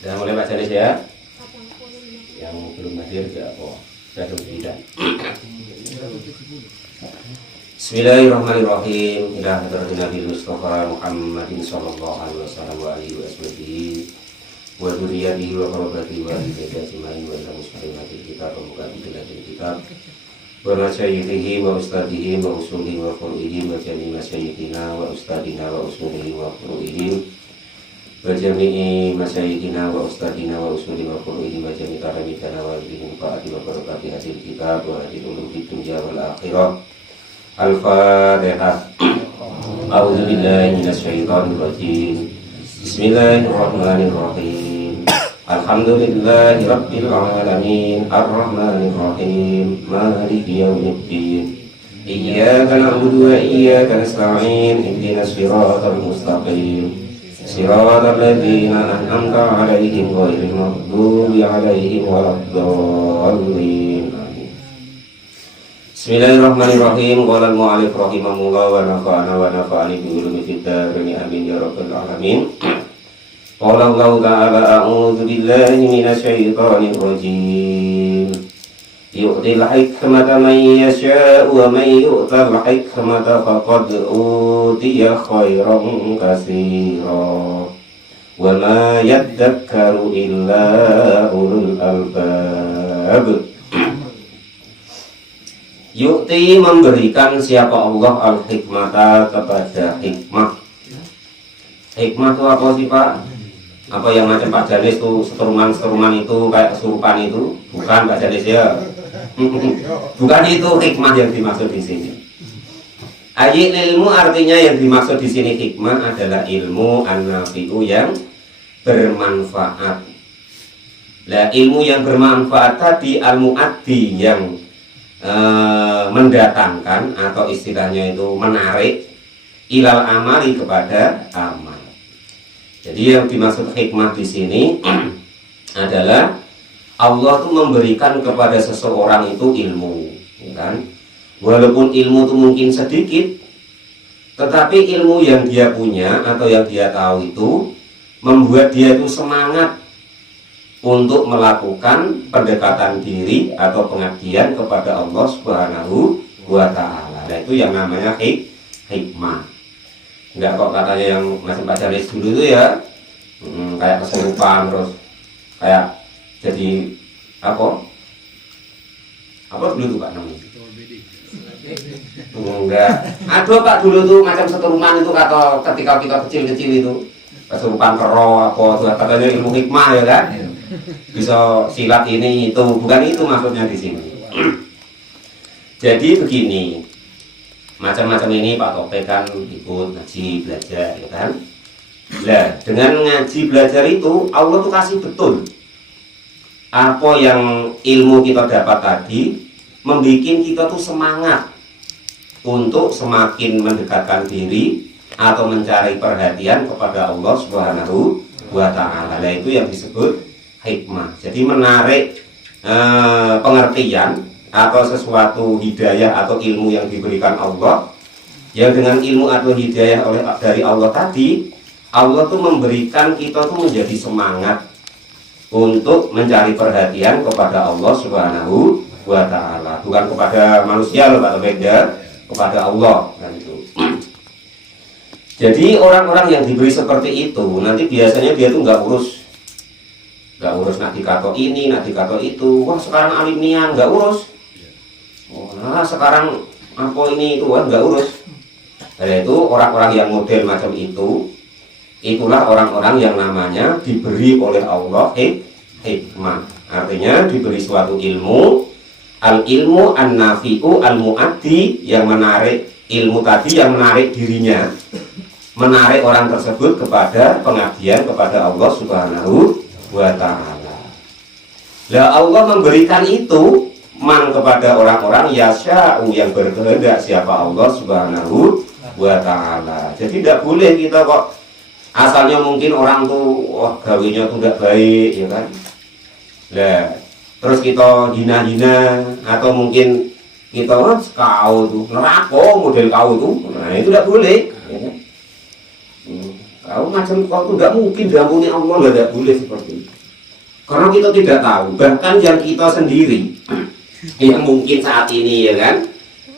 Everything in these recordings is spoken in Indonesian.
Sudah mulai Pak Janis ya? Yang belum hadir ya apa? Sudah tidak. Bismillahirrahmanirrahim. Ila hadratin Nabi Mustafa Muhammadin sallallahu alaihi wasallam wa alihi wa dzurriyyatihi wa qarabatihi wa hidayah ajmain wa ila muslimatil kitab wa muqaddimatil kitab wa masyayikhihi wa ustadihi wa usulihi wa furu'ihi wa jami'i masyayikhina wa ustadina wa usulihi wa furu'ihi wa jami'i masyayikhina wa ustadina wa usulihi wa furu'ihi wa jami'i karamidana wa ilihim fa'ati wa barakati hasil kitab wa hadil ulum dunya wal akhirah. Al-Fatihah. A'udzu billahi minasyaitonir rajim. Bismillahirrahmanirrahim. Alhamdulillahi rabbil alamin. Arrahmanir rahim. Maliki yaumiddin. Iyyaka na'budu wa iyyaka nasta'in. Ihdinas siratal mustaqim. Siratal ladzina an'amta 'alaihim ghairil maghdubi 'alaihim waladdallin. Bismillahirrahmanirrahim. Qala al-mu'allif rahimahullah wa nafa'ana wa nafa'ani bi ulumi fid darin amin ya rabbal alamin. Qala Allah ta'ala a'udzu billahi minasyaitonir rajim. Yu'til hikmata man yasha'u wa man yu'tal hikmata faqad utiya khairan katsira. Wa ma yadhakkaru illa ulul albab. Yukti memberikan siapa Allah al-hikmata kepada hikmah. Hikmah itu apa sih Pak? Apa yang macam Pak Janis tuh seteruman itu kayak kesurupan itu? Bukan Pak Janis ya. Bukan itu hikmah yang dimaksud di sini. Ayat ilmu artinya yang dimaksud di sini hikmah adalah ilmu an-nafi'u yang bermanfaat. Lah ilmu yang bermanfaat tadi al-mu'addi yang mendatangkan atau istilahnya itu menarik ilal amali kepada amal. Jadi yang dimaksud hikmah di sini adalah Allah itu memberikan kepada seseorang itu ilmu, kan? Walaupun ilmu itu mungkin sedikit, tetapi ilmu yang dia punya atau yang dia tahu itu membuat dia itu semangat untuk melakukan pendekatan diri atau pengabdian kepada Allah Subhanahu wa ta'ala. Nah itu yang namanya hikmah. Enggak kok katanya yang masih Pak Janis dulu itu ya kayak kesurupan terus kayak jadi apa dulu tuh Pak namanya? Enggak. Aduh Pak dulu tuh macam seteruman itu kata ketika kita kecil-kecil itu kesurupan kero apa tuh katanya ilmu hikmah ya kan? Bisa silat ini itu, bukan itu maksudnya di sini. Jadi begini, macam-macam ini Pak Topek kan ikut ngaji belajar ya kan. Nah dengan ngaji belajar itu Allah tuh kasih betul apa yang ilmu kita dapat tadi, membuat kita tuh semangat untuk semakin mendekatkan diri atau mencari perhatian kepada Allah Subhanahu wa ta'ala. Nah itu yang disebut hikmah. Jadi menarik pengertian atau sesuatu hidayah atau ilmu yang diberikan Allah, yang dengan ilmu atau hidayah dari Allah tadi, Allah tuh memberikan kita tuh menjadi semangat untuk mencari perhatian kepada Allah Subhanahu wa ta'ala, bukan kepada manusia loh Pak Tobeda, kepada Allah kan itu. Jadi orang-orang yang diberi seperti itu nanti biasanya dia tuh nggak urus nak dikato ini, nak dikato itu. Wah sekarang alim nian nggak urus. Nah sekarang apa ini itu nggak urus. Jadi itu orang-orang yang model macam itu, itulah orang-orang yang namanya diberi oleh Allah hikmah. Artinya diberi suatu ilmu, al ilmu an nafi'u al mu'addi, yang menarik ilmu tadi, yang menarik dirinya, menarik orang tersebut kepada pengabdian kepada Allah Subhanahu wa ta'ala. Lah Allah memberikan itu man kepada orang-orang yasha'u, yang berkehendak siapa Allah Subhanahu wa ta'ala. Jadi tidak boleh kita kok asalnya mungkin orang tuh wah gawinya tuh tidak baik ya kan. Lah terus kita hina-hina, atau mungkin kita kau tuh neraka model kau tuh, nah itu tidak boleh. Kau macam kau tuh tidak mungkin diampuni Allah, tidak boleh seperti itu. Karena kita tidak tahu, bahkan yang kita sendiri yang mungkin saat ini ya kan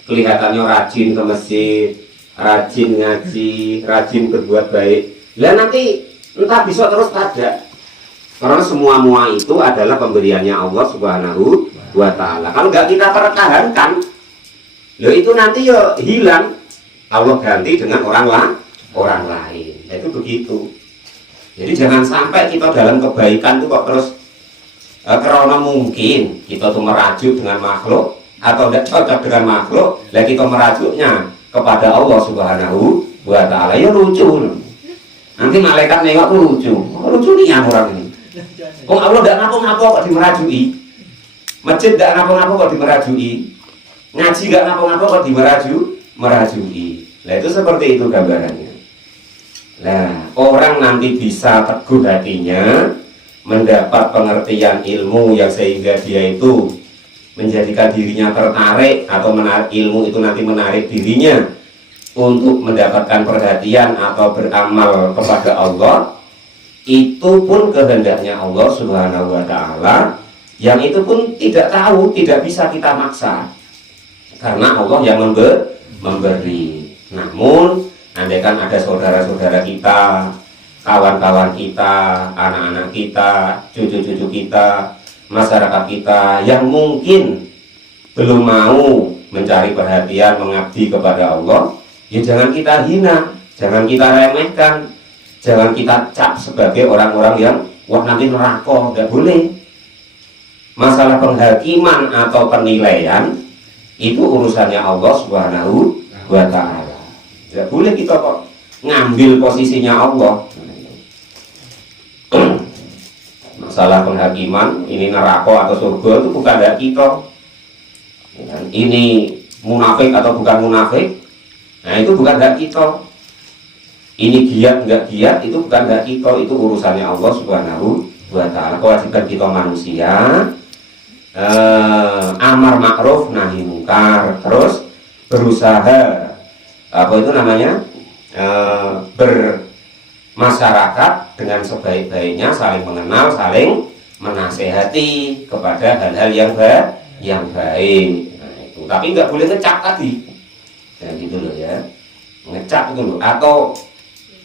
kelihatannya rajin ke masjid, rajin ngaji, rajin berbuat baik, lah nanti entah bisa terus ada. Karena semua itu adalah pemberiannya Allah Subhanahu wa Ta'ala. Kalau nggak kita pertahankan, loh itu nanti ya hilang. Allah ganti dengan orang lain. Itu begitu. Jadi jangan sampai kita dalam kebaikan itu kok terus karena mungkin kita tuh merajuk dengan makhluk atau tidak cocok dengan makhluk, lah kita merajuknya kepada Allah Subhanahu wa Ta'ala, ya lucu. Nanti malaikat nengok tuh lucu. Lucu nih yang orang ini. Oh Allah tidak ngapa-ngapa kok dimerajui, masjid tidak ngapa-ngapa kok dimerajui, ngaji tidak ngapa-ngapa kok merajui. Nah itu seperti itu gambarannya. Nah orang nanti bisa teguh hatinya, mendapat pengertian ilmu yang sehingga dia itu menjadikan dirinya tertarik, atau menarik ilmu itu nanti menarik dirinya untuk mendapatkan perhatian atau beramal kepada Allah. Itu pun kehendaknya Allah Subhanahu wa Ta'ala, yang itu pun tidak tahu, tidak bisa kita maksa, karena Allah yang memberi. Namun andaikan ada saudara-saudara kita, kawan-kawan kita, anak-anak kita, cucu-cucu kita, masyarakat kita yang mungkin belum mau mencari perhatian, mengabdi kepada Allah, ya jangan kita hina, jangan kita remehkan, jangan kita cap sebagai orang-orang yang wah nanti neraka, tidak boleh. Masalah penghakiman atau penilaian itu urusannya Allah Subhanahu wa Ta'ala. Tidak boleh kita kok ngambil posisinya Allah. Masalah penghakiman ini neraka atau surga itu bukan hak kita. Ini munafik atau bukan munafik, nah itu bukan hak kita. Ini giat enggak giat itu bukan hak kita, itu urusannya Allah Subhanahu wa Ta'ala. Kewajiban kita manusia amar ma'ruf nahi mungkar, terus berusaha apa itu namanya bermasyarakat dengan sebaik-baiknya, saling mengenal, saling menasehati kepada hal-hal yang baik. Nah, itu. Tapi nggak boleh ngecap tadi, ya gitu loh ya, ngecap itu loh, atau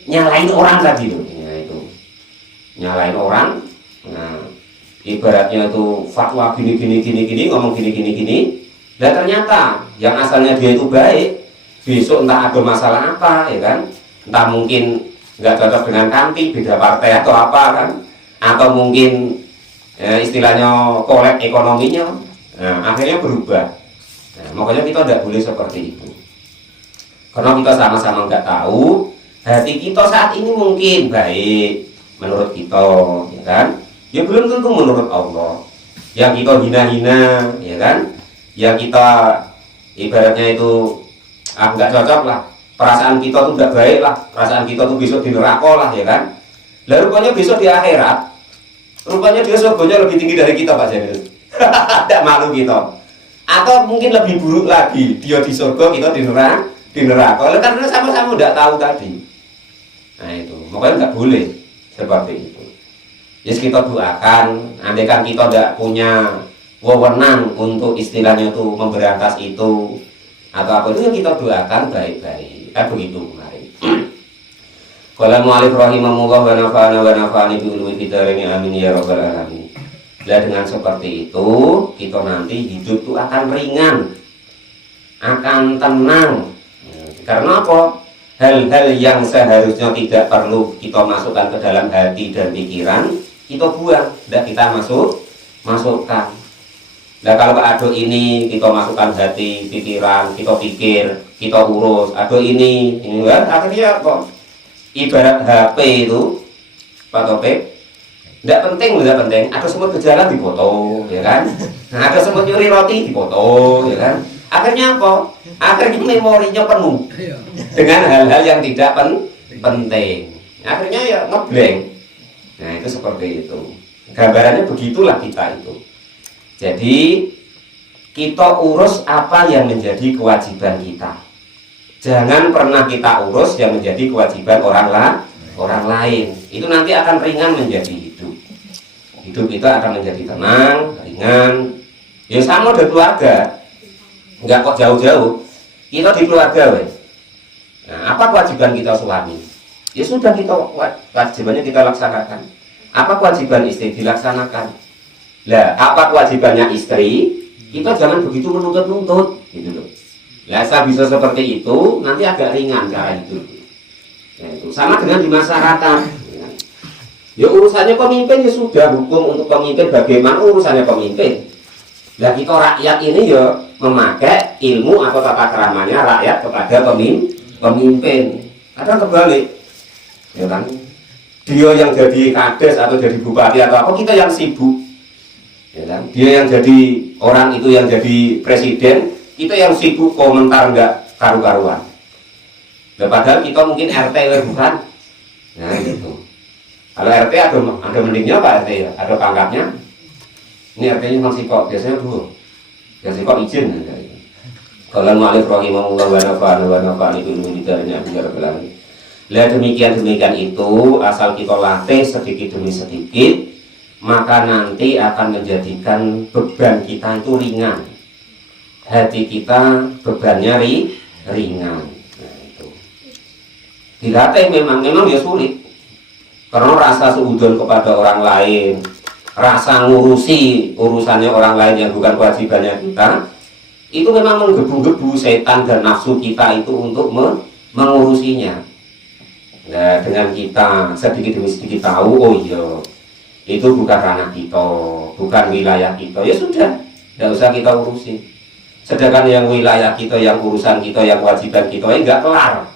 nyalain orang tadi loh, ya itu nyalain orang. Nah ibaratnya itu fatwa gini ngomong gini, dan ternyata yang asalnya dia itu baik, besok entah ada masalah apa ya kan, entah mungkin nggak cocok dengan kanti, beda partai atau apa kan, atau mungkin ya, istilahnya kolek ekonominya, nah akhirnya berubah. Nah, makanya kita tidak boleh seperti itu, karena kita sama-sama nggak tahu hati kita saat ini mungkin baik menurut kita, ya kan? Ya belum tentu menurut Allah. Yang kita hina-hina, ya kan? Yang kita ibaratnya itu nggak cocok lah. Perasaan kita tuh nggak baik lah. Perasaan kita tuh besok di neraka lah, ya kan? Lalu rupanya besok di akhirat, rupanya dia surganya lebih tinggi dari kita, Pak Jamil. Tidak malu kita. Atau mungkin lebih buruk lagi, dia di surga, kita di neraka. Karena sama-sama tidak tahu tadi. Nah itu, makanya nggak boleh seperti itu. Jadi kita doakan, andaikan kita tidak punya wewenang untuk istilahnya itu memberantas itu atau apa itu, kita doakan baik-baik. Kan begitu kemarin. Qala mu'alif rahimahullah wa nafa'ani bi ulumi fitaraini amin ya rabbal alamin. Nah dengan seperti itu kita nanti hidup itu akan ringan, akan tenang. Karena apa? Hal-hal yang seharusnya tidak perlu kita masukkan ke dalam hati dan pikiran, kita buang, tidak kita masukkan. Nah kalau aduh ini kita masukkan hati, pikiran, kita pikir, kita urus, aduh ini kan akhirnya kok ibarat HP itu, Pak Topik, tidak penting, ada semut berjalan di foto, ya kan? Nah, ada semut nyuri roti di foto, ya kan? Akhirnya apa? Akhirnya memorinya penuh dengan hal-hal yang tidak penting. Akhirnya ya ngeblank. Nah itu seperti itu. Gambarannya begitulah kita itu. Jadi kita urus apa yang menjadi kewajiban kita. Jangan pernah kita urus yang menjadi kewajiban orang lain. Itu nanti akan ringan menjadi hidup. Hidup kita akan menjadi tenang, ringan. Ya sama dengan keluarga. Enggak kok jauh-jauh. Kita di keluarga, weh. Nah, apa kewajiban kita suami? Ya sudah, kewajibannya kita laksanakan. Apa kewajiban istri? Dilaksanakan. Lah, apa kewajibannya istri? Kita jangan begitu menuntut-nuntut, gitu loh. Ya, saya bisa seperti itu, nanti agak ringan cara hidup. Ya, itu sama dengan di masyarakat. Ya urusannya pemimpin ya sudah, hukum untuk pemimpin bagaimana urusannya pemimpin. Nah kita rakyat ini ya memakai ilmu atau tata keramanya rakyat kepada pemimpin. Kadang terbalik, ya kan? Dia yang jadi kades atau jadi bupati atau apa, kita yang sibuk. Ya kan? Dia yang jadi orang itu yang jadi presiden, kita yang sibuk komentar enggak karu-karuan. Nah, padahal kita mungkin RT bukan. Nah gitu. Kalau RT ada mendingnya Pak RT ya, ada pangkatnya. Ini RT-nya masih kok biasanya dulu. Biasanya kok izin. Kalau mu'alif rahimahullah wa nafa'ani bil mudhikarnya biar bilang. Lihat demikian itu asal kita latih sedikit demi sedikit, maka nanti akan menjadikan beban kita itu ringan. Hati kita bebannya ringan. Nah, itu. Dilatih memang ya sulit. Karena rasa seudon kepada orang lain, rasa ngurusi urusannya orang lain yang bukan kewajibannya kita, itu memang menggebu-gebu setan dan nafsu kita itu untuk mengurusinya. Nah, dengan kita sedikit demi sedikit tahu, oh iya, itu bukan ranah kita, bukan wilayah kita, ya sudah, tidak usah kita urusi. Sedangkan yang wilayah kita, yang urusan kita, yang kewajiban kita, ya nggak kelar.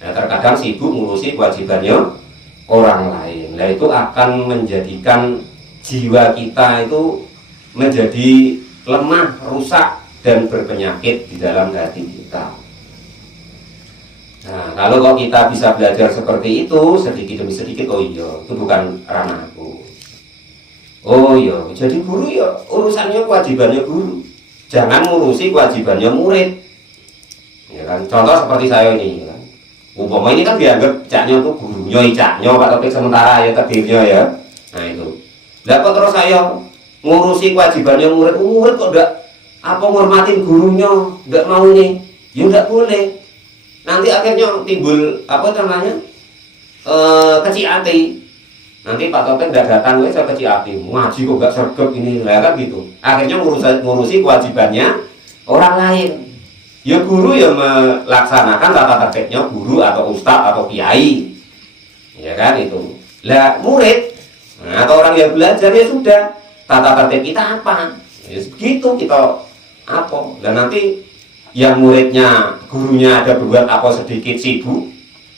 Nah, terkadang sibuk ngurusi kewajibannya orang lain. Nah, itu akan menjadikan jiwa kita itu menjadi lemah, rusak, dan berpenyakit di dalam hati kita. Nah, kalau kok kita bisa belajar seperti itu sedikit demi sedikit, oh iya, itu bukan ranahku. Oh iya, jadi guru ya urusannya kewajibannya guru. Jangan ngurusi kewajibannya murid. Ya kan? Contoh seperti saya ini, ya kan? Umpama ini kan dianggap caknya itu gurunya, caknya Pak Topik sementara ya takdirnya ya. Nah itu. Lah kok terus saya ngurusi kewajibannya murid kok enggak apa ngormatin gurunya, enggak mau nih. Ya enggak boleh. Nanti akhirnya timbul apa namanya? Kecil hati. Nanti Pak Topik enggak datang saya kecil hati. Ngaji kok enggak sergap ini, lah kan gitu. Akhirnya ngurusi kewajibannya orang lain. Ya guru yang melaksanakan tata tertibnya guru atau ustadz atau kiai, ya kan itu. Lah murid, atau orang yang belajar ya sudah tata tertib kita apa, ya gitu kita apa. Dan nanti yang muridnya gurunya ada berbuat apa sedikit sibuk,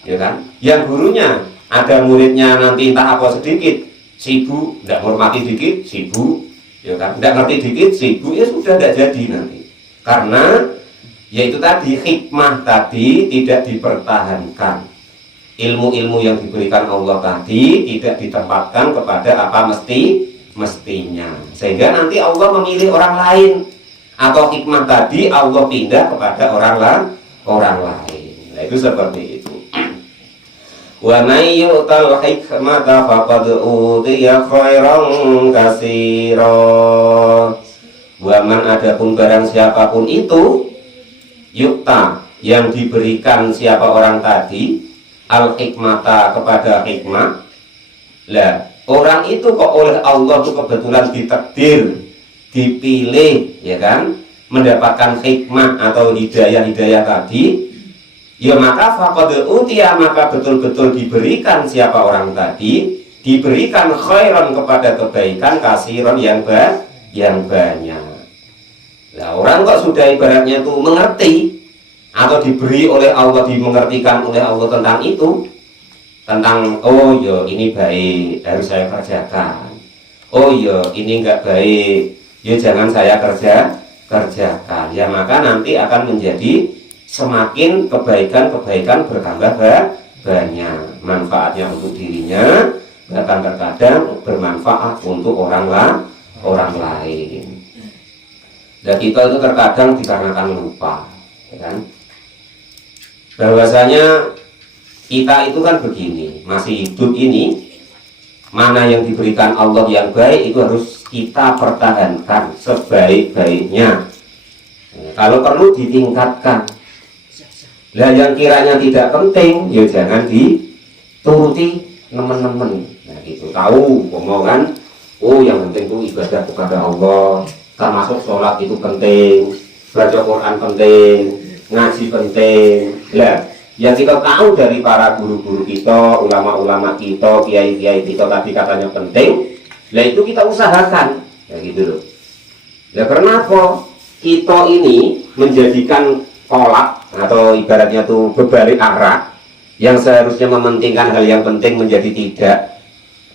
ya kan. Yang gurunya ada muridnya nanti entah apa sedikit sibuk, tidak menghormati dikit sibuk, ya kan. Tidak ngerti dikit sibuk, ya sudah tidak jadi nanti. Karena yaitu tadi hikmah tadi tidak dipertahankan, ilmu-ilmu yang diberikan Allah tadi tidak ditempatkan kepada apa mestinya, sehingga nanti Allah memilih orang lain, atau hikmah tadi Allah pindah kepada orang lain. Nah itu seperti itu. Wa may yu'tal hikmata faqad utiya khairan katsira. Wa man adapun barang siapapun itu yukta yang diberikan siapa orang tadi al hikmata kepada hikmah. Lah orang itu kok oleh Allah tuh kebetulan ditakdir, dipilih, ya kan, mendapatkan hikmah atau hidayah tadi, ya maka faqad utiya, maka betul-betul diberikan siapa orang tadi, diberikan khairan kepada kebaikan kasiron yang banyak. Nah, orang kok sudah ibaratnya itu mengerti atau diberi oleh Allah, dimengertikan oleh Allah tentang itu, tentang oh ya ini baik harus saya kerjakan, oh ya ini enggak baik ya jangan saya kerjakan, ya maka nanti akan menjadi semakin kebaikan bertambah banyak, manfaatnya untuk dirinya, bahkan terkadang bermanfaat untuk orang orang lain. Dan kita itu terkadang dikarenakan lupa, ya kan? Bahwasanya kita itu kan begini, masih hidup ini, mana yang diberikan Allah yang baik itu harus kita pertahankan sebaik-baiknya. Kalau perlu ditingkatkan. Nah, yang kiranya tidak penting, ya jangan dituruti teman-teman. Nah, gitu. Tahu, omongan, oh yang penting itu ibadah kepada Allah. Termasuk sholat itu penting, baca Quran penting, ngaji penting. Ya, yang kita tahu dari para guru-guru kita, ulama-ulama kita, kiai-kiai kita tadi katanya penting, nah itu kita usahakan, ya gitu loh. Ya karena apa? Kita ini menjadikan tolak atau ibaratnya tuh berbalik arah, yang seharusnya mementingkan hal yang penting menjadi tidak.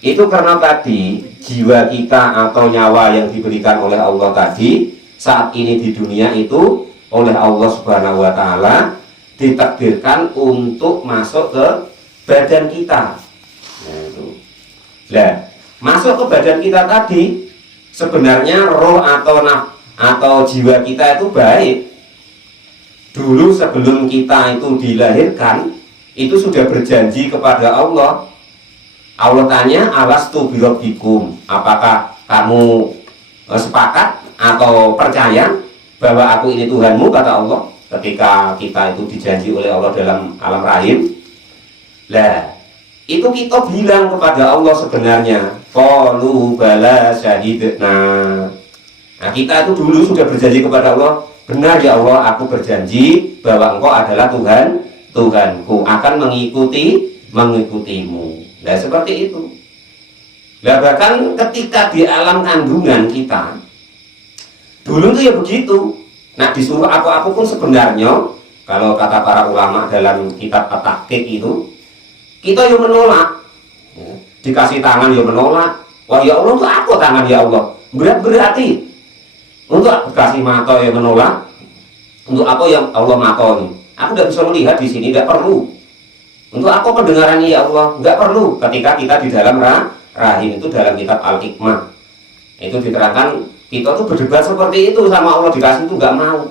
Itu karena tadi jiwa kita atau nyawa yang diberikan oleh Allah tadi saat ini di dunia itu oleh Allah Subhanahu wa taala ditakdirkan untuk masuk ke badan kita. Nah, itu. Nah, masuk ke badan kita tadi sebenarnya roh atau jiwa kita itu baik. Dulu sebelum kita itu dilahirkan itu sudah berjanji kepada Allah. Allah tanya, alastu birabbikum, apakah kamu sepakat atau percaya bahwa aku ini Tuhanmu, kata Allah ketika kita itu dijanji oleh Allah dalam alam rahim. Lah, itu kita bilang kepada Allah sebenarnya, qalu bala syahidna. Nah, kita itu dulu sudah berjanji kepada Allah, benar ya Allah, aku berjanji bahwa Engkau adalah Tuhanku, akan mengikutimu. Nah seperti itu. Nah bahkan ketika di alam kandungan kita dulu tuh ya begitu. Nah disuruh apa-apa pun sebenarnya kalau kata para ulama dalam kitab at-tahqiq itu kita yang menolak, ya. Dikasih tangan yang menolak. Wah ya Allah untuk aku tangan ya Allah berarti untuk kasih mata yang menolak. Untuk apa yang Allah mata ini? Aku tidak bisa melihat di sini, tidak perlu. Untuk apa pendengaran ya Allah? Enggak perlu. Ketika kita di dalam rahim itu dalam kitab Al-Hikmah itu diterangkan kita tuh berdebat seperti itu sama Allah, dikasih itu enggak mau.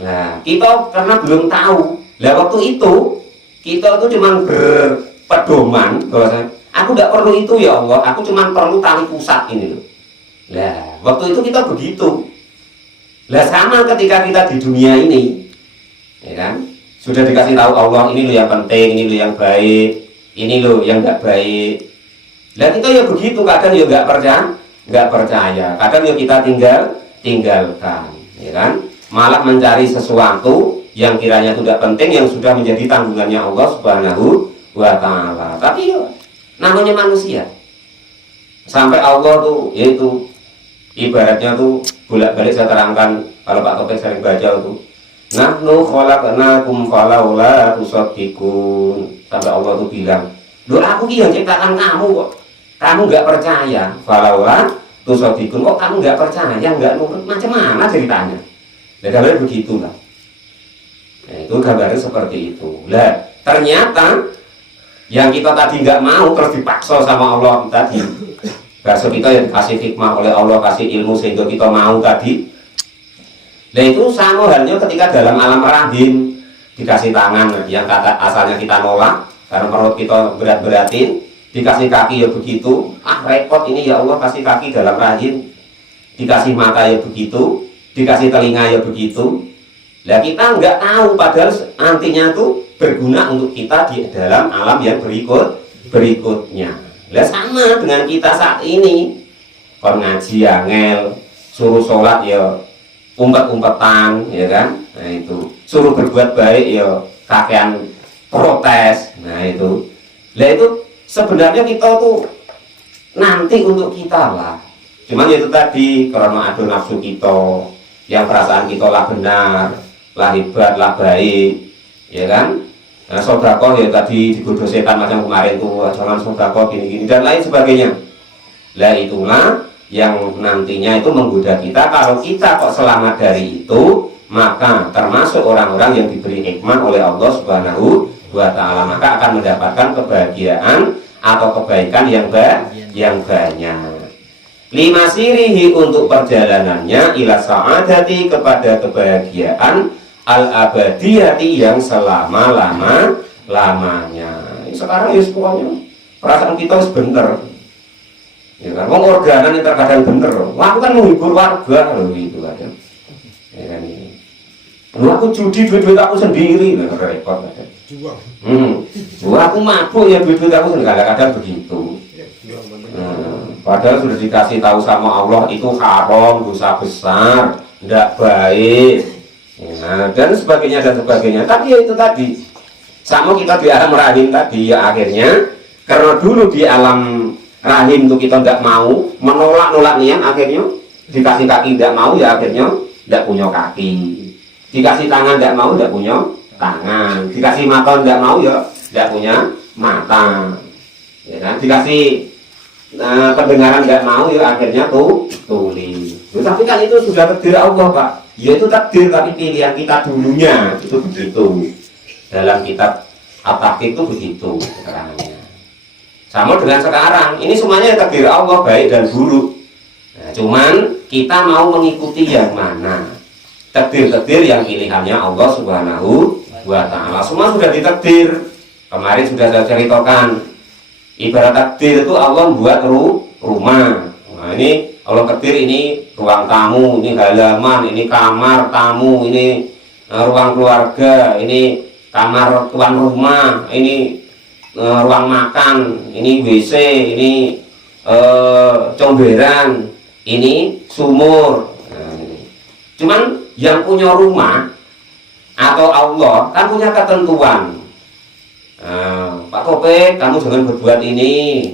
Nah kita karena belum tahu. Lah waktu itu kita tuh cuma berpedoman bahwa aku enggak perlu itu ya Allah, aku cuma perlu tali pusat ini loh. Lah waktu itu kita begitu. Lah sama ketika kita di dunia ini, ya kan? Sudah dikasih tahu Allah, ini loh yang penting, ini loh yang baik, ini loh yang enggak baik. Dan kita ya begitu, kadang ya enggak percaya, kadang ya kita tinggalkan, ya kan? Malah mencari sesuatu yang kiranya tidak penting, yang sudah menjadi tanggungannya Allah Subhanahu wa taala. Tapi ya namanya manusia. Sampai Allah tuh yaitu ibaratnya tuh bolak-balik saya terangkan kalau Pak Topik sering baca tuh. Nahnu khalaqnakum falaula tusaddiqun. Sampai Allah tuh bilang, "Loh aku yang ciptakan kamu kok. Kamu enggak percaya. Falaula tusaddiqun. Kok kamu enggak percaya, enggak nurut? Macam mana ceritanya?" Nah, gambarnya begitulah. Nah, itu gambarnya seperti itu. Lah, ternyata yang kita tadi enggak mau terus dipaksa sama Allah tadi. Bahasa kita yang kasih hikmah oleh Allah, kasih ilmu sehingga kita mau tadi. Nah itu sama halnya ketika dalam alam rahim dikasih tangan yang kata asalnya kita nolak karena perut kita berat-beratin, dikasih kaki ya begitu, repot ini ya Allah kasih kaki dalam rahim, dikasih mata ya begitu, dikasih telinga ya begitu. Nah kita nggak tahu padahal nantinya tuh berguna untuk kita di dalam alam yang berikutnya. Nah sama dengan kita saat ini, kon ngaji angel, suruh sholat ya umpet-umpetan, ya kan? Nah itu suruh berbuat baik ya kakean protes. Nah itu, lah itu sebenarnya kita tuh nanti untuk kita lah. Cuman itu tadi karena ada nafsu kita, yang perasaan kita lah benar, lah hebat, lah baik, ya kan? Nah sedekah ya tadi digoda setan macam kemarin tuh, jangan sedekah gini-gini dan lain sebagainya. Lah itulah yang nantinya itu menggoda kita. Kalau kita kok selamat dari itu, maka termasuk orang-orang yang diberi hikmah oleh Allah Subhanahu wa taala, maka akan mendapatkan kebahagiaan atau kebaikan yang banyak. lima sirihi untuk perjalanannya ila sa'adati kepada kebahagiaan al-abadiyati yang selama-lamanya. Sekarang ya pokoknya perasaan kita harus bener. Ya kan, wong organan yang terkadang bener. Wah, aku kan menghibur warga loh gitu kan. Ya kan ini. Lu aku judi duit aku sendiri, repot kan. Wah, aku mabuk ya duit aku sendiri, kadang-kadang begitu. Padahal sudah dikasih tahu sama Allah itu haram, dosa besar, tidak baik, ya, dan sebagainya. Tapi ya itu tadi, sama kita di alam rahim tadi ya akhirnya, karena dulu di alam rahim itu kita tidak mau menolak niat, akhirnya dikasih kaki tidak mau ya akhirnya tidak punya kaki, dikasih tangan tidak mau tidak punya tangan, dikasih mata tidak mau ya tidak punya mata, ya kan? Dikasih pendengaran nggak mau ya akhirnya tuli. Tapi kan itu sudah takdir Allah Pak. Ya itu takdir tapi pilihan kita dulunya itu begitu. Dalam kitab At-Tahqiq itu begitu keterangannya. Sama dengan sekarang. Ini semuanya takdir Allah baik dan buruk. Nah, cuman kita mau mengikuti yang mana? Takdir-takdir yang pilihannya Allah Subhanahu wa Ta'ala. Semua sudah ditakdir. Kemarin sudah saya ceritakan. Ibarat takdir itu Allah membuat rumah. Nah ini Allah takdir ini ruang tamu, ini halaman, ini kamar tamu, ini ruang keluarga, ini kamar tuan rumah, ini ruang makan, ini WC, ini comberan, ini sumur. Nah, ini. Cuman yang punya rumah atau Allah kan punya ketentuan. Pak Topik, kamu jangan berbuat ini,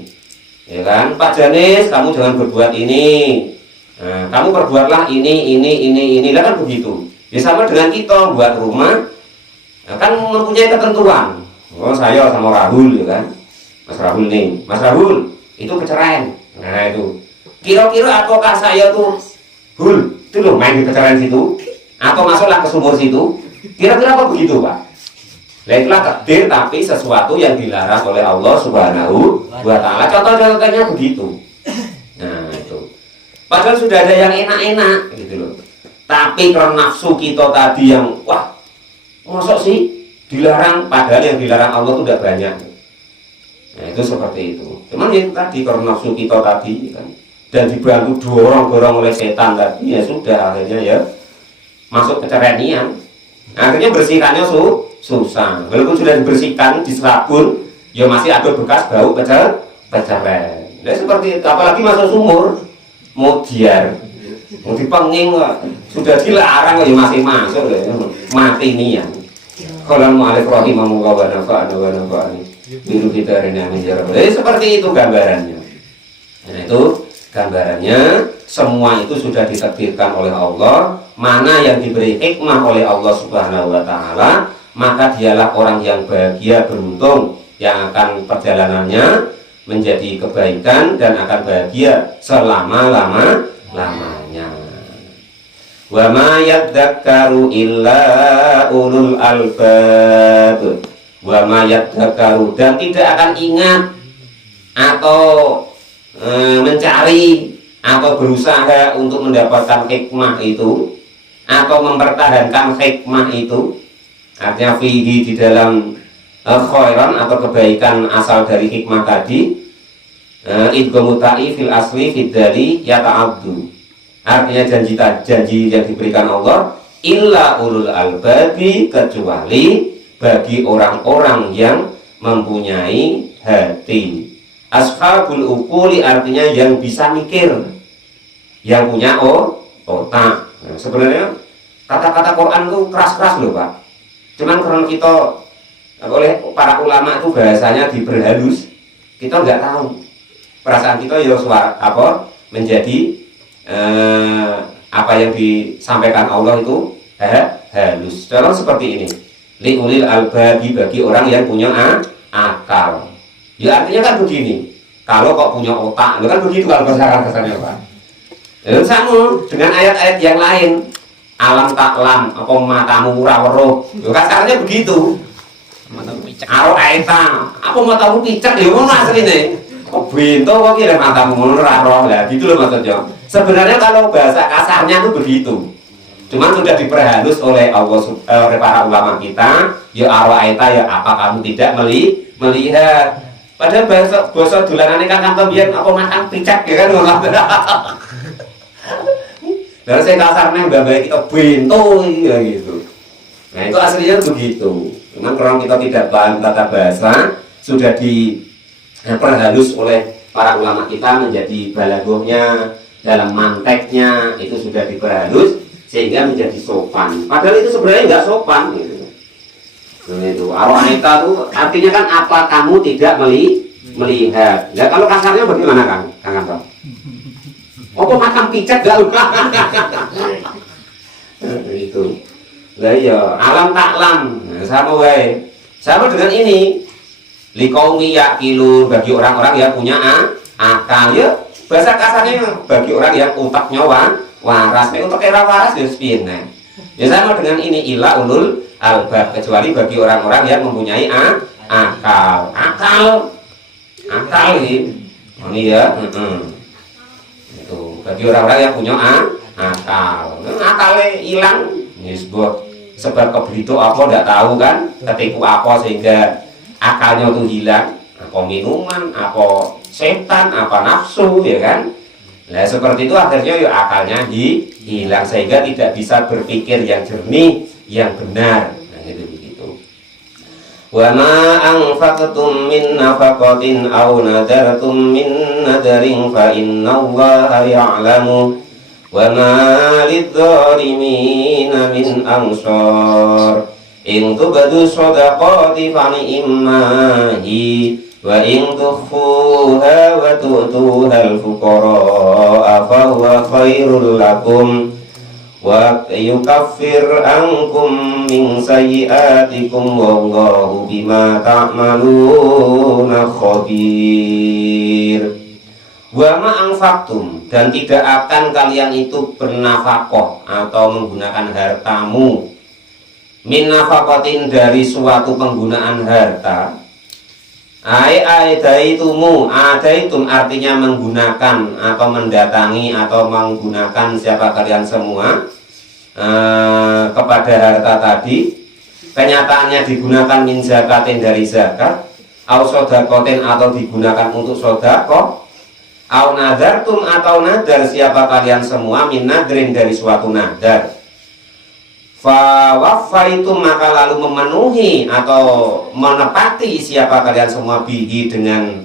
ya kan? Pak Janis, kamu jangan berbuat ini. Kamu perbuatlah ini, lah kan begitu. Ya sama dengan kita buat rumah, kan mempunyai ketentuan. Oh saya sama Rahul, ya kan? Mas Rahul nih, Mas Rahul itu keceraian. Nah itu, kira-kira apakah saya tuh, itu loh main di keceraian situ, atau masuklah ke sumur situ? Kira-kira apa begitu Pak? Nah itulah takdir tapi sesuatu yang dilarang oleh Allah Subhanahu wa Ta'ala. Contoh-contohnya begitu. Nah itu. Padahal sudah ada yang enak-enak gitu loh. Tapi karena nafsu kita tadi yang wah, masuk sih dilarang, padahal yang dilarang Allah itu tidak banyak. Nah itu seperti itu. Cuman yang tadi karena nafsu kita tadi kan, dan dibantu dorong-dorong oleh setan tadi ya sudah akhirnya ya masuk kecerenian. Akhirnya bersihkannya susah. Walaupun sudah dibersihkan di sabun, ya masih ada bekas bau peceren. Nah seperti itu. Apalagi masuk sumur, mau diar, mau dipenging, sudah dilarang ya masih masuk, ya. Mati nih ya. Kalau mu'alif rahimahullah wa nafa'ani biru kita rena menjarab. Seperti itu gambarannya. Nah itu gambarannya. Semua itu sudah ditakdirkan oleh Allah. Mana yang diberi hikmah oleh Allah Subhanahu wa Ta'ala, maka dialah orang yang bahagia, beruntung, yang akan perjalanannya menjadi kebaikan dan akan bahagia selama-lamanya. Wa ma yadzakkaru illa ulul albab. Wa ma yadzakkaru, dan tidak akan ingat atau mencari atau berusaha untuk mendapatkan hikmah itu atau mempertahankan hikmah itu, artinya fihi di dalam khairan atau kebaikan asal dari hikmah tadi, idghamu ta'i fil asli fiddali yata'abdu, artinya janji yang diberikan Allah illa ulul albabi, kecuali bagi orang-orang yang mempunyai hati. Ashabul uquli artinya yang bisa mikir, yang punya otak. Nah, sebenarnya kata-kata Quran itu keras-keras loh Pak. Cuman karena kita oleh para ulama itu bahasanya diperhalus, kita nggak tahu. Perasaan kita ya suara apa menjadi apa yang disampaikan Allah itu halus. Contoh seperti ini. Liulil albabi, bagi orang yang punya akal. Ya artinya kan begini, kalau kok punya otak, itu kan begitu kalau bahasa-bahasanya Pak. Lalu sama dengan ayat-ayat yang lain, alam taklam, apa matamu rawero, itu kasarnya begitu. Aro aita, apa matamu picak, ya mana aslinya? kok bento kok kira matamu ngono ora roh lah gitu loh maksudnya. Sebenarnya kalau bahasa kasarnya itu begitu. Cuman sudah diperhalus oleh Allah oleh para ulama kita, ya arwa'aita ya apa kamu tidak melihat. Padahal bahasa dolanane kan biyen apa makan picak ya kan ngono. Lalu saya kasarnya mbak kita bento ya gitu. Nah itu aslinya begitu. Cuman kalau kita tidak paham tata bahasa, sudah diperhalus oleh para ulama kita menjadi balagohnya, dalam manteknya itu sudah diperhalus sehingga menjadi sopan. Padahal itu sebenarnya nggak sopan gitu. Nah, itu arwa'aita itu artinya kan apa kamu tidak melihat. Nah, kalau kasarnya bagaimana Kang Anto? Apa makan picak gak luka? Itu. Lah ya, alam taklam. Nah, sama wae. Sama dengan ini. Liqaumi yaqilun, bagi orang-orang yang punya akal ya. Bahasa kasarnya bagi orang yang otaknya waras. Nek otak era waras ya piye nah. Ya sama dengan ini ila ulul albab, kecuali bagi orang-orang yang mempunyai akal. Akal ini ya. Itu bagi orang-orang yang punya akal. Akalnya hilang. Ini sebab keberito apa tidak tahu kan, ketipu apa sehingga akalnya itu hilang. Apa minuman, apa setan, apa nafsu ya kan. Nah seperti itu akhirnya ya akalnya hilang sehingga tidak bisa berpikir yang jernih, yang benar. Nah itu begitu. Wa ma anfaqtum min nafaqatin aw nadartum min nadarin fa innallaha ya'lamu wa ma lidh-dhalimina min ansar in tubdu shadaqati fa ni'mahi wa in tukhfuha wa tu'tuha al-fuqara fa huwa khairul lakum wa yukaffir ankum min sayyi'atikum wallahu bima ta'maluna khabir. Wa ma anfaqtum, dan tidak akan kalian itu bernafkah atau menggunakan hartamu min nafaqatin, dari suatu penggunaan harta. Adaitum artinya menggunakan atau mendatangi atau menggunakan siapa kalian semua kepada harta tadi. Kenyataannya digunakan min zakatin, dari zakat, au sodakotin atau digunakan untuk sodakoh, au nadartum atau nadar siapa kalian semua min nadrin, dari suatu nadar. Fa waffaitum, maka lalu memenuhi atau menepati siapa kalian semua bihi dengan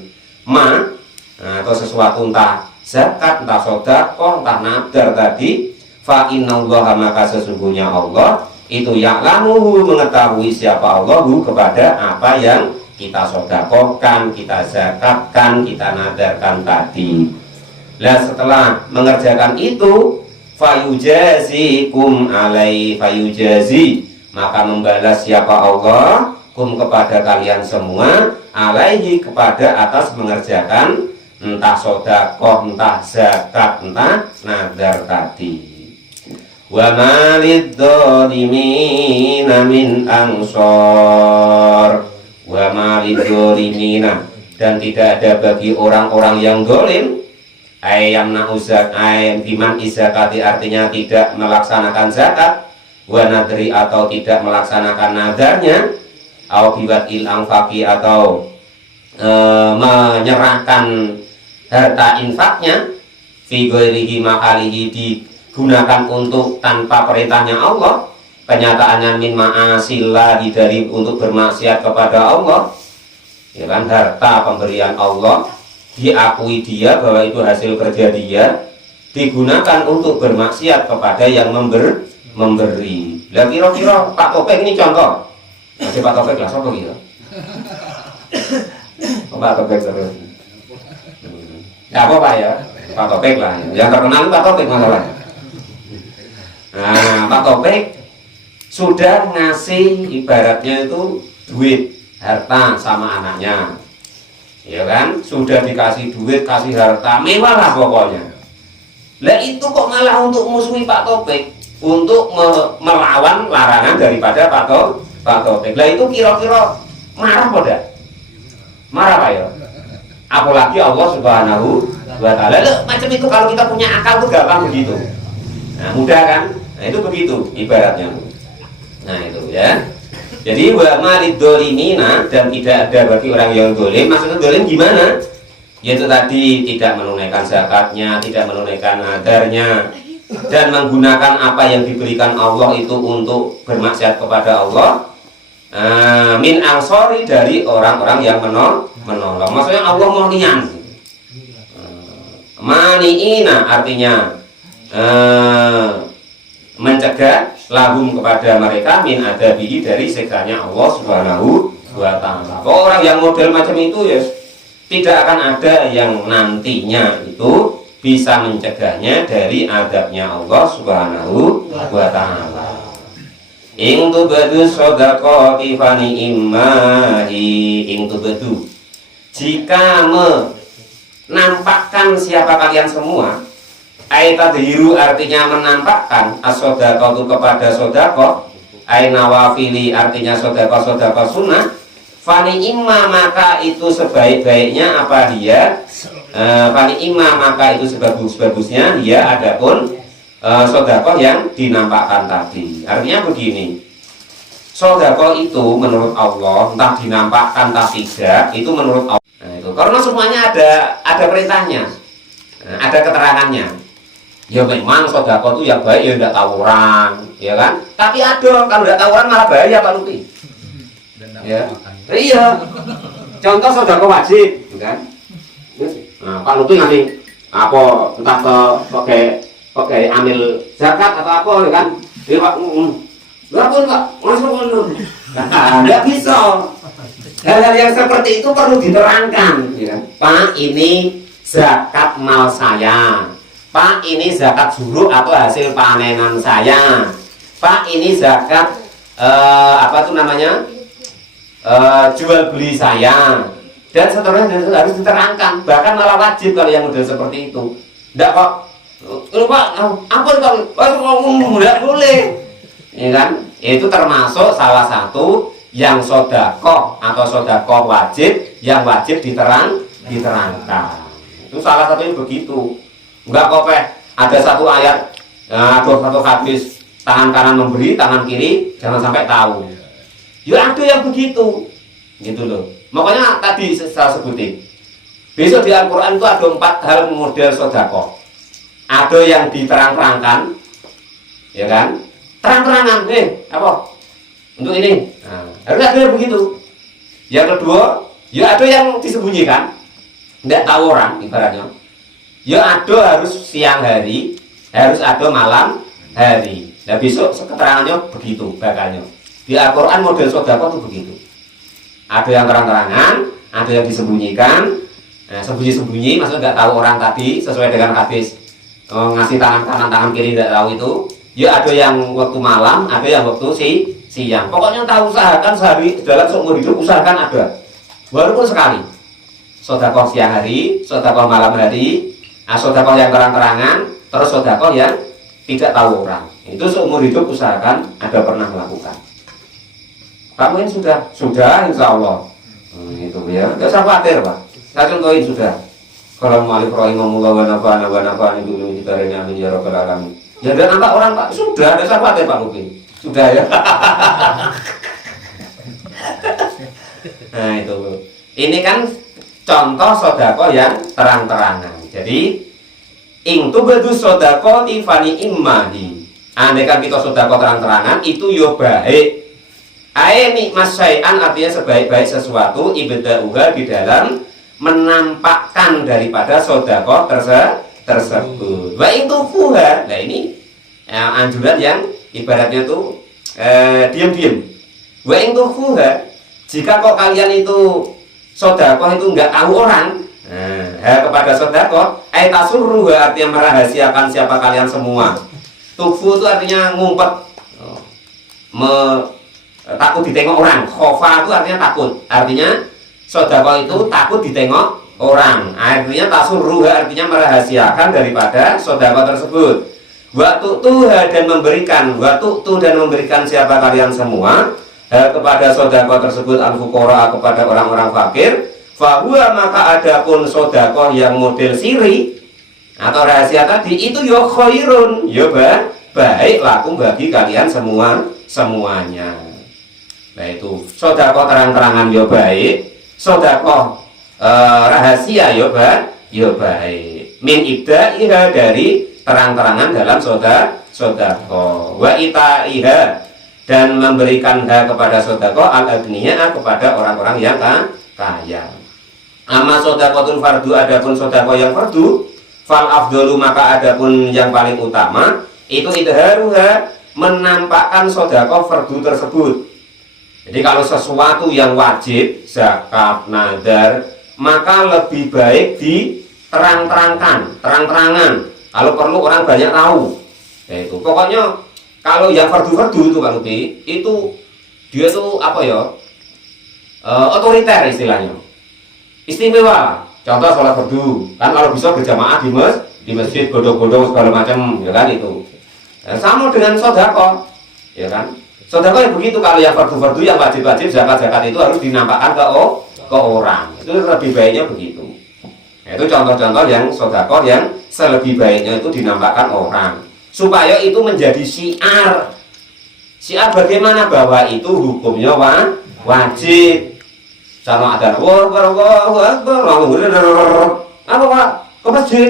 atau sesuatu, entah zakat, entah sedekah, entah nadar tadi. Fa innallaha, maka sesungguhnya Allah itu ya'lamuhu, mengetahui siapa Allahu kepada apa yang kita sedekahkan, kita zakatkan, kita nadarkan tadi. Nah setelah mengerjakan itu, fayujazikum fayujazi, maka membalas siapa Allah kum kepada kalian semua alaihi, kepada atas mengerjakan entah sedekah, entah zakat, entah nadar tadi. Wa malidzalimina min ansor, wa malidzalimina, dan tidak ada bagi orang-orang yang zalim ayam nauzak ayam biman izakati, artinya tidak melaksanakan zakat, wa nadri atau tidak melaksanakan nadarnya, au biwat il angfaki atau menyerahkan harta infaknya, fi ghairihi makalihi, digunakan untuk tanpa perintahnya Allah. Kenyataannya min ma'asillahi, dari untuk bermaksiat kepada Allah ya kan. Harta pemberian Allah diakui dia bahwa itu hasil kerja dia, digunakan untuk bermaksiat kepada yang memberi. Lah kira-kira Pak Topeng ini contoh. Masih Pak Topeng lah, sopo gitu. Pak Topeng terus. Ya apa ya? Pak Topeng lah. Yang terkenal Pak Topeng masalah. Nah, Pak Topeng sudah ngasih ibaratnya itu duit, harta sama anaknya. Ya kan, sudah dikasih duit, kasih harta, mewah lah pokoknya. Lah itu kok malah untuk musuhi Pak Topeng, untuk melawan larangan daripada Pak Topeng. Lah itu kira-kira marah pada? Marah Pak ya? apalagi Allah Subhanahu wa Ta'ala. Macam itu kalau kita punya akal tuh gampang begitu. Nah, mudah kan? Nah, itu begitu ibaratnya. Nah, itu ya. Jadi wa malidzolimina, dan tidak ada bagi orang yang dolim. Maksudnya dolim gimana? Yaitu tadi tidak menunaikan zakatnya, tidak menunaikan nadarnya, dan menggunakan apa yang diberikan Allah itu untuk bermaksiat kepada Allah. Min ansori, dari orang-orang yang menolong. Maksudnya Allah mau nian. Maniina artinya mencegah lahum kepada mereka min adabihi, dari siksanya Allah Subhanahu wa Ta'ala. Orang yang model macam itu ya tidak akan ada yang nantinya itu bisa mencegahnya dari adabnya Allah Subhanahu wa Ta'ala. Ing tubadu shadaqati fani immahi. Ing tubadu, jika menampakkan siapa kalian semua, aitadhiru artinya menampakkan, as-shadaqatu kepada shadaqah, ai nawafili artinya shadaqah sunnah, fani imma maka itu sebaik-baiknya apa dia, fani imma maka itu sebagus-bagusnya dia, adapun shadaqah yang dinampakkan tadi. Artinya begini, shadaqah itu menurut Allah, entah dinampakkan entah tidak, itu menurut Allah. Nah, itu karena semuanya ada perintahnya, ada keterangannya. Ya memang shadaqah itu ya baik, ya tidak tahu orang, ya kan? Tapi ada kalau tidak tahu orang malah bahaya Pak Luti. Ya, iya. Contoh shadaqah wajib, kan? Nah, Pak Luti ngasih apa entah pakai ambil zakat atau apa, ya kan? Dia Pak, nggak pun Pak, masuk pun, nggak bisa. Hal-hal yang seperti itu perlu diterangkan, ya. Pak, ini zakat mal saya. Pak, ini zakat zuruk atau hasil panenan saya. Pak, ini zakat apa tuh namanya, jual beli saya, dan seterusnya harus diterangkan. Bahkan malah wajib kalau yang model seperti itu. Tidak kok, Pak, ampun kalau nggak boleh, ya kan? Itu termasuk salah satu yang sodakoh atau sodakoh wajib, yang wajib diterangkan. Itu salah satunya begitu. Enggak kok ada satu ayat, ada satu hadis, tangan kanan memberi, tangan kiri jangan sampai tahu. Ya ada yang begitu, gitu loh. Makanya tadi saya sebutin, besok di Al-Quran itu ada 4 hal model sodakoh. Ada yang diterang-terangkan, ya kan? Terang-terangan, apa? Untuk ini, harus ada yang begitu. Yang kedua, ya ada yang disembunyikan, tidak tahu orang ibaratnya. Ya ada harus siang hari, harus ada malam hari. Nah besok keterangannya begitu bakalnya. Di Al-Quran model sodakoh itu begitu. Ada yang terang-terangan, ada yang disembunyikan. Nah, sembunyi-sembunyi, maksudnya nggak tahu orang tadi sesuai dengan hadis, ngasih tangan kanan tangan kiri tidak tahu itu. Ya ada yang waktu malam, ada yang waktu siang. Pokoknya tahu, usahakan sehari dalam seumur hidup usahakan ada, walaupun sekali. Sodakoh siang hari, sodakoh malam hari. Sodakoh yang terang-terangan, terus sodakoh yang tidak tahu orang. Itu seumur hidup usahakan ada pernah melakukan. Kamu ini sudah insya Allah. Itu ya, tidak usah khawatir Pak. Saya contohin sudah. Kalau malik rahimahullah wa nafa'ana itu hitarenya amin ya rabbal alamin. Ya dan nampak orang Pak, sudah, tidak usah khawatir Pak Mungkin. Sudah ya. Nah itu. Ini kan contoh sodakoh yang terang-terangan. Jadi ing tubadu sodakoh tifani immahi. Andaikan kita sodakoh terang-terangan itu yo baik. Aini masyai'an artinya sebaik-baik sesuatu, ibda'uha di dalam menampakkan daripada sodakoh tersebut. Wa itu fuha. Nah ini anjuran yang ibaratnya tuh diam-diam. Wa itu fuha. Jika kok kalian itu sodakoh itu nggak tahu orang, kepada sodakoh, tasurru artinya merahasiakan siapa kalian semua. Tukfu itu artinya ngumpet, takut ditengok orang. Khofa itu artinya takut. Artinya sodakoh itu takut ditengok orang. Artinya tasurru artinya merahasiakan daripada sodakoh tersebut. Waktu tuha dan memberikan siapa kalian semua kepada sodakoh tersebut al-fuqara kepada orang-orang fakir. Fahuwa maka adapun sedekah yang model siri atau rahasia tadi itu ya khairun, ya baik lakum bagi kalian semuanya. Nah itu sedekah terang-terangan ya baik, sedekah rahasia ya baik. Min ibda'iha dari terang-terangan dalam sedekah. Wa itaiha dan memberikan hak kepada sedekah al-agniya kepada orang-orang yang kaya. Amma sedekahul fardu adapun sedekah yang fardu fal afdalu maka adapun yang paling utama itu idharuha menampakkan sedekah fardu tersebut. Jadi kalau sesuatu yang wajib zakat nadar maka lebih baik diterang-terangkan, terang-terangan. Kalau perlu orang banyak tahu. Ya itu pokoknya kalau yang fardu-fardu itu kalau itu dia tuh apa ya? Otoriter istilahnya. Istimewa. Contoh sholat fardu kan kalau bisa berjamaah di masjid godong-godong segala macam ya kan itu. Sama dengan sedekah ya kan. Sedekah ya begitu, kalau yang fardu-fardu yang wajib-wajib zakat-zakat itu harus dinampakkan ke orang. Itu lebih baiknya begitu. Itu contoh-contoh yang sedekah yang selebih baiknya itu dinampakkan orang supaya itu menjadi syiar. Syiar bagaimana bahwa itu hukumnya wajib. Sama ada Allahu Akbar, apa Pak? Ke masjid.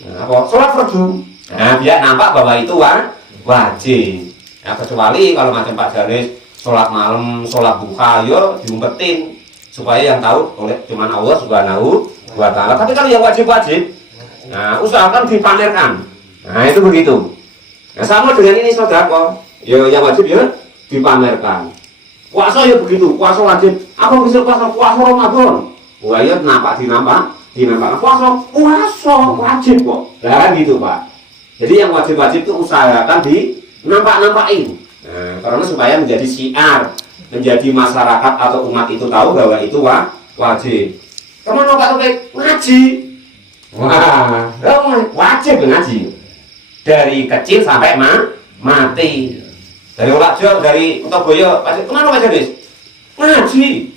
Nah, apa? Sholat fardu. Nah, biar nampak bahwa itu wajib. Ya, kecuali kalau macam Pak Jaris sholat malam, sholat duha, yo diumpetin supaya yang tahu oleh cuman Allah Subhanahu wa Ta'ala. Tapi kalau yang wajib-wajib, nah usahakan dipamerkan. Nah itu begitu. Nah sama dengan ini sedekah, yo yang wajib ya dipamerkan. Puasa ya begitu, puasa wajib. Apa bisa puasa Ramadan? Wah ya dinampakkan. Puasa wajib kok. Nah kan gitu Pak. Jadi yang wajib-wajib itu usahakan dinampakin. Nah, karena supaya menjadi syiar, menjadi masyarakat atau umat itu tahu bahwa itu wajib. Kemana Pak Topik? Ngaji. Wah, wajib ngaji. Dari kecil sampai mati. Dari Olakjo, dari Utoboyo, kemana Pak Jadis? Ngaji.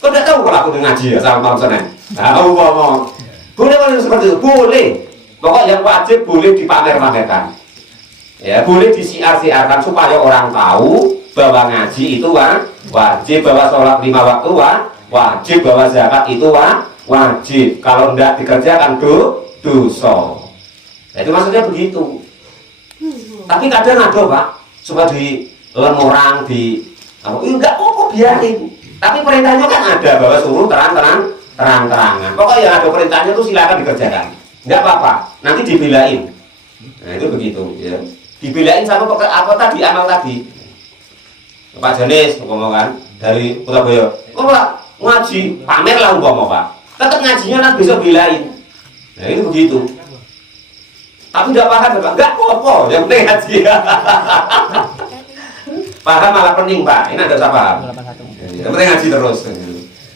Kau tidak tahu kalau aku ngaji ya sama Pak Senin? Tahu ngomong. Boleh seperti itu? Boleh. Pokok yang wajib boleh dipamer-pamerkan. Ya, boleh disiar-siarkan supaya orang tahu bahwa ngaji itu wajib, bahwa sholat 5 waktu wajib, bahwa zakat itu wajib. Kalau tidak dikerjakan dosa. Nah, itu maksudnya begitu. Tapi kadang ada Pak, supaya dilem orang enggak kok biarin. Tapi perintahnya kan ada bahwa suruh terang-terangan. Pokoknya yang ada perintahnya itu silakan dikerjakan. Enggak apa-apa, nanti dibelain. Nah itu begitu ya. Dibelain sama apa tadi, amal tadi. Pak Janis ngomong kan dari Surabaya. Oh Pak, ngaji, pamer lah umpama Pak. Tetap ngajinya nanti bisa belain. Nah itu begitu. Tapi tidak paham Pak, enggak apa-apa, yang penting ngaji. Paham malah pening Pak, ini ada siapa paham. Yang penting ngaji terus.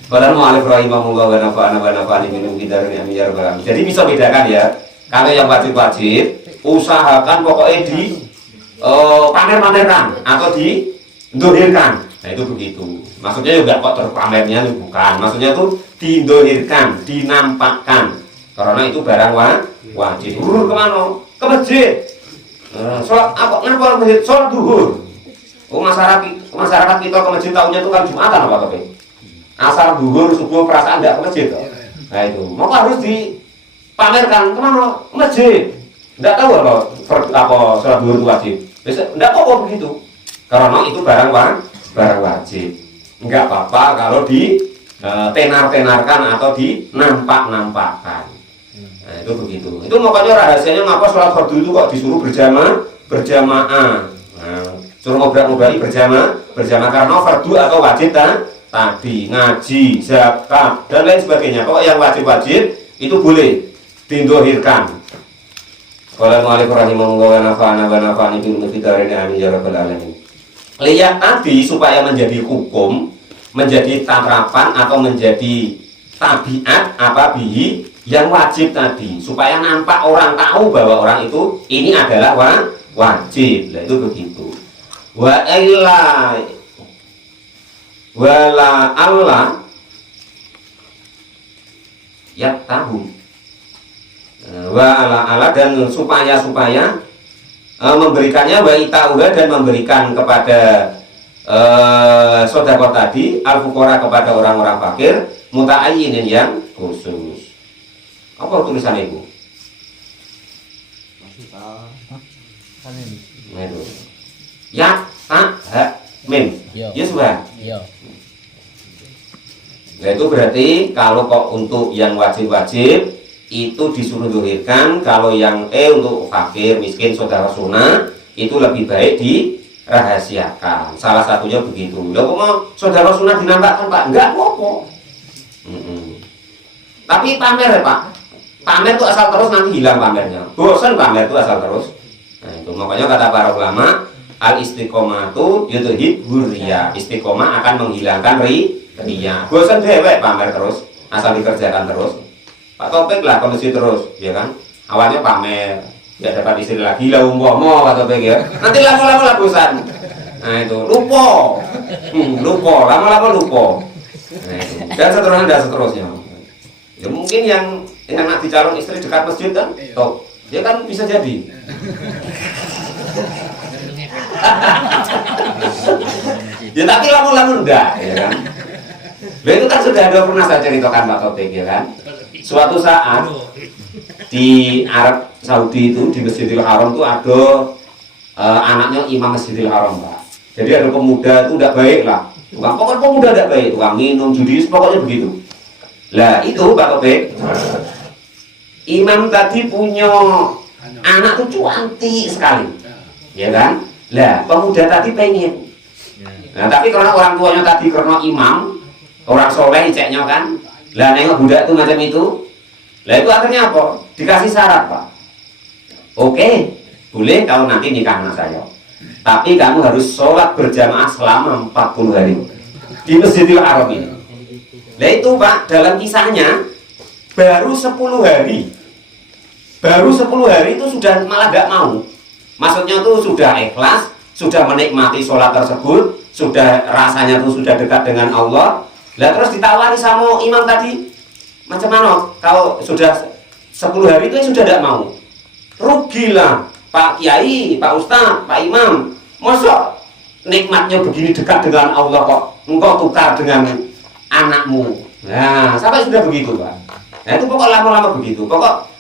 Padahal mu'alif rahimahullah wa nafa'ana minum kita ini amin ya rabbal alamin. Jadi bisa bedakan ya. Kalau yang wajib-wajib usahakan pokoknya di pamer-pamerkan atau didohirkan. Nah itu begitu. Maksudnya juga kok terpamernya bukan. Maksudnya itu didohirkan, dinampakkan. Karena itu barang wajib. Kemana? Ke masjid. Sholat apa? Ngapa masjid? Sholat duhur. Oh masyarakat kita ke masjid tahunya itu kan Jumatan apa tapi? Asal duhur subuh perasaan tidak ke masjid. Nah itu. Maka harus dipamerkan kemana? Masjid. Tidak tahu apa sholat duhur itu wajib. Tidak apa begitu. Karena itu barang wajib. Enggak apa-apa kalau tenar-tenarkan atau dinampak-nampakkan. Nah itu begitu. Itu makanya rahasianya ngapa sholat fardu itu kok disuruh berjamaah. Nah, suruh ngobrol-ngobrol berjamaah karena fardu atau wajib tadi ngaji, zakat dan lain sebagainya. Kok yang wajib-wajib itu boleh dindohirkan. Qala al-mu'allif rahimahullah wa nafa'ana bil muftidarin amin ya rabbal alamin. Lihat tadi supaya menjadi hukum, menjadi tataran atau menjadi tabiat apa bihi yang wajib tadi, supaya nampak orang tahu bahwa orang itu ini adalah wajib. Nah itu begitu. Wa illa wala Allah yattaqun. Wa ala dan supaya memberikannya, wa itauha dan memberikan kepada sedekah tadi al-fuqara kepada orang-orang fakir muta'ayyinin yang khusus. Apa tulisannya Ibu? Ya, ta, ha, mim. Ya sudah. Nah, itu berarti kalau kok untuk yang wajib-wajib itu disuruh zuhirkan, kalau yang untuk fakir, miskin, saudara sunah itu lebih baik dirahasiakan. Salah satunya begitu. Loh kok mau saudara sunah dinampakkan Pak? Enggak apa-apa. Tapi pamer ya Pak. Pamer itu asal terus nanti hilang pamernya. Bosan pamer itu asal terus. Nah itu makanya kata para ulama al istiqomatu yudhib hurriya. Istiqomah akan menghilangkan riya. Bosan dewek pamer terus, asal dikerjakan terus. Pak Topik lah ke masjid terus, ya kan? Awalnya pamer, ya dapat istri lagi lah umpama Pak Topik ya. Nanti lama-lama lah bosan. Nah itu lupa, lama-lama lupa. Nah itu dan seterusnya. Ya mungkin yang nak dicalon istri dekat masjid kan, toh, ya kan bisa jadi. Ya tapi lama-lama enggak, ya kan? Nah, itu kan sudah ada pernah saya ceritakan Pak Topik, ya kan? Suatu saat di Arab Saudi itu di Masjidil Haram itu ada anaknya imam Masjidil Haram Pak. Jadi ada pemuda itu tidak baik lah. Pokoknya pemuda tidak baik, tukang minum, judi, pokoknya begitu. Lah itu Pak Topik, imam tadi punya anak tuh cantik sekali, ya kan? Lah pemuda tadi pengen. Nah tapi karena orang tuanya tadi karena imam, orang soleh ceknya kan. Lah nengok budak itu macam itu. Lah itu akhirnya apa? Dikasih syarat Pak. Oke, boleh kau nanti nikah anak saya. Tapi kamu harus sholat berjamaah selama 40 hari di Masjidil Haram ini. Lah itu Pak, dalam kisahnya baru 10 hari. Baru 10 hari itu sudah malah gak mau. Maksudnya tuh sudah ikhlas, sudah menikmati sholat tersebut, sudah rasanya tuh sudah dekat dengan Allah. Lah terus ditawari sama imam tadi, macam mana? Kalau sudah 10 hari itu sudah tidak mau. Rugilah Pak Kiai, Pak Ustaz, Pak Imam. Masa nikmatnya begini dekat dengan Allah kok engkau tukar dengan anakmu. Nah, sampai sudah begitu Pak. Nah itu pokok lama-lama begitu. Pokok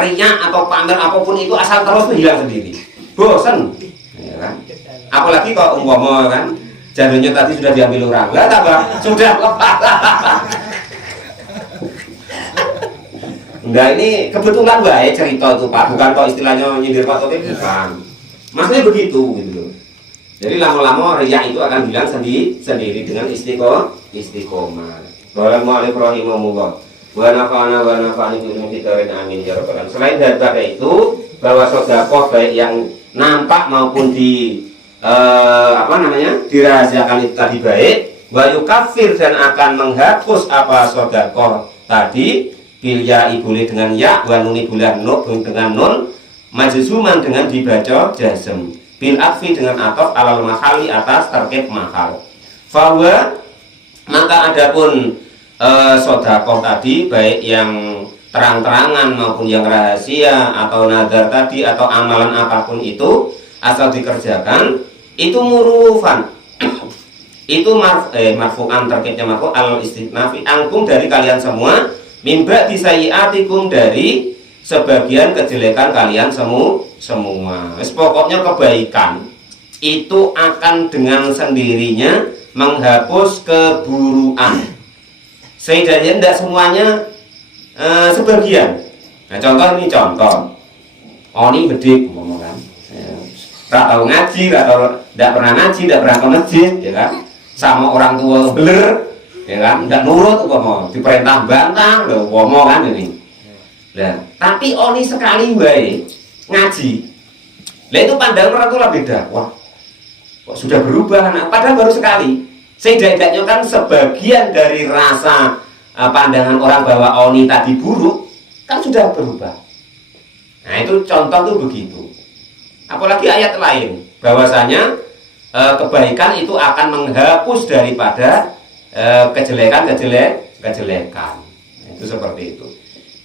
riya atau pamer apapun itu asal terus itu hilang sendiri. Bosan, ya kan? Apalagi kalau umpama kan jadinya tadi sudah diambil orang, lah tak Bang? Sudah lepas. Enggak, ini kebetulan baik cerita itu Pak, bukan kok istilahnya nyindir Pak Topik, bukan. Maksudnya begitu gitu loh. Jadi lama-lama riya itu akan hilang sendiri dengan istiqomah. Bismillahirrahmanirrahim. Wa nafa'ana wa nafa'ani bi'ilmi fitarin amin ya rabbal alamin. Selain daripada itu, bahwa sedekah baik yang nampak maupun dirahasiakan itu tadi baik, wa yukafir dan akan menghapus apa sedekah tadi bil ya ibuli dengan ya, wa nuni bulan nun dengan nun, majzuman dengan dibaca jazm, bil atfi dengan ataf alal mahali atas terkait mahal. Fawa maka adapun sedekah tadi baik yang terang-terangan maupun yang rahasia atau nadar tadi atau amalan apapun itu asal dikerjakan itu murufan itu marfu'an terkaitnya marfu' al istinafi angkum dari kalian semua mimba disayiatikum dari sebagian kejelekan kalian semua. Pokoknya kebaikan itu akan dengan sendirinya menghapus keburukan. Setidaknya tidak semuanya sebagian. Nah contoh ini contoh. Oni bedik ngomong kan. Tak tahu ngaji, tidak pernah ngaji, tidak pernah ke masjid, ya kan? Sama orang tua beler, ya kan? Tidak nurut, ngomong diperintah bantah, loh, ngomong kan ini. Nah, tapi oni sekali baik ngaji. Lah itu pandangan orang tua beda. Wah, kok sudah berubah anak? Padahal baru sekali. Setidaknya kan sebagian dari rasa pandangan orang bahwa oni tadi buruk kan sudah berubah. Nah itu contoh tuh begitu. Apalagi ayat lain bahwasanya kebaikan itu akan menghapus daripada kejelekan. Itu seperti itu.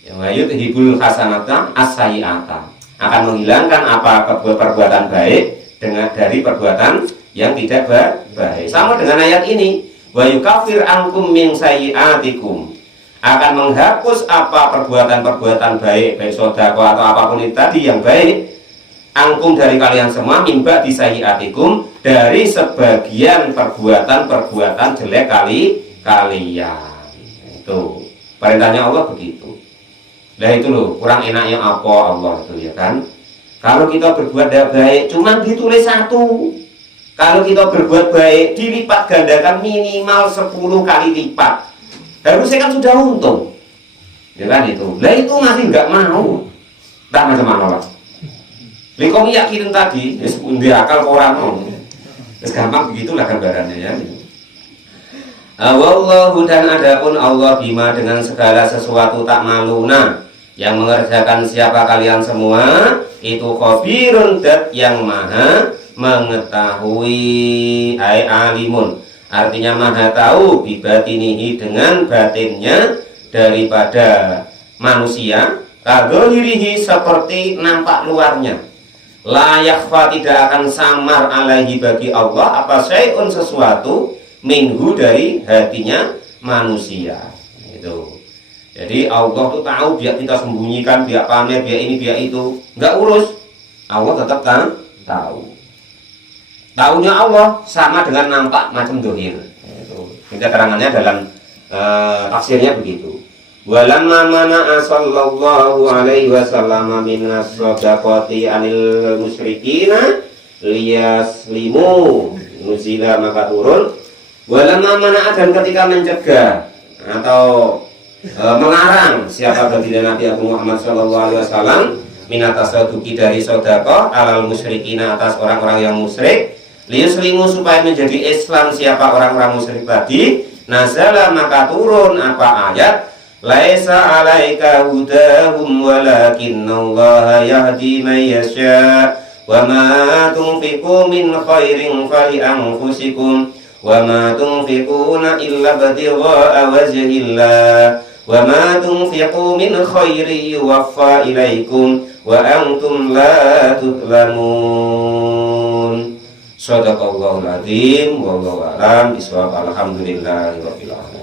Yang ayat hibul hasanata as-sayyi'ata, akan menghilangkan apa perbuatan baik dengan dari perbuatan yang tidak baik. Sama dengan ayat ini, wa yukaffir ankum min sayyi'atikum, akan menghapus apa perbuatan-perbuatan baik, baik sedekah atau apapun itu tadi yang baik, angkum dari kalian semua, mimba disayyi'atikum, dari sebagian perbuatan-perbuatan jelek kalian. Itu perintahnya Allah begitu. Nah itu loh, kurang enaknya apa Allah itu, ya kan? Kalau kita berbuat baik cuma ditulis 1, kalau kita berbuat baik dilipat gandakan minimal 10 kali lipat, harusnya kan sudah untung, ya kan? Itu lah, itu masih nggak mau, tak macam-macam lah. Lingkong yakin tadi, dia akal orang mau, gampang begitulah gambarannya, ya. Wallahu, dan adapun Allah bima dengan segala sesuatu tak maluna, yang mengerjakan siapa kalian semua, itu khabirun, dat yang maha mengetahui, ai alimun, artinya maha tahu, bibatinihi dengan batinnya daripada manusia, kagohirihi seperti nampak luarnya, la yakhfa tidak akan samar alaihi bagi Allah apa syai'un sesuatu, minhu dari hatinya manusia. Itu. Jadi Allah tuh tahu, biar kita sembunyikan, biar pamer, biar ini, biar itu, nggak urus. Allah tetap kan tahu. Taunya Allah sama dengan nampak macam dohir. Itu. Keterangannya dalam tafsirnya begitu. Walamma mana'a sallallahu alaihi wasallam min as-shadaqati anil musyrikina liyaslimu, nuzila, maka turun walamma mana'a, dan ketika mencegah atau melarang siapa baginda Nabi Abu Muhammad sallallahu alaihi wasallam minatas saduki dari sedekah alal musyrikina atas orang-orang yang musyrik, liyuslimu supaya menjadi Islam siapa orang-orang musyrik tadi, nazala maka turun apa ayat, laisa alaika hudahum walakinallaha yahdi man yasha wa ma tunfiqu min khairin fali anfusikum wa ma tunfiquna illa ibtigha'a wajhillah wa ma tunfiqu min khairin yuwaffa ilaikum wa antum la tudlamun. Shadaqallahul azim, wallahu a'lam bishawab. Alhamdulillahirabbil alamin.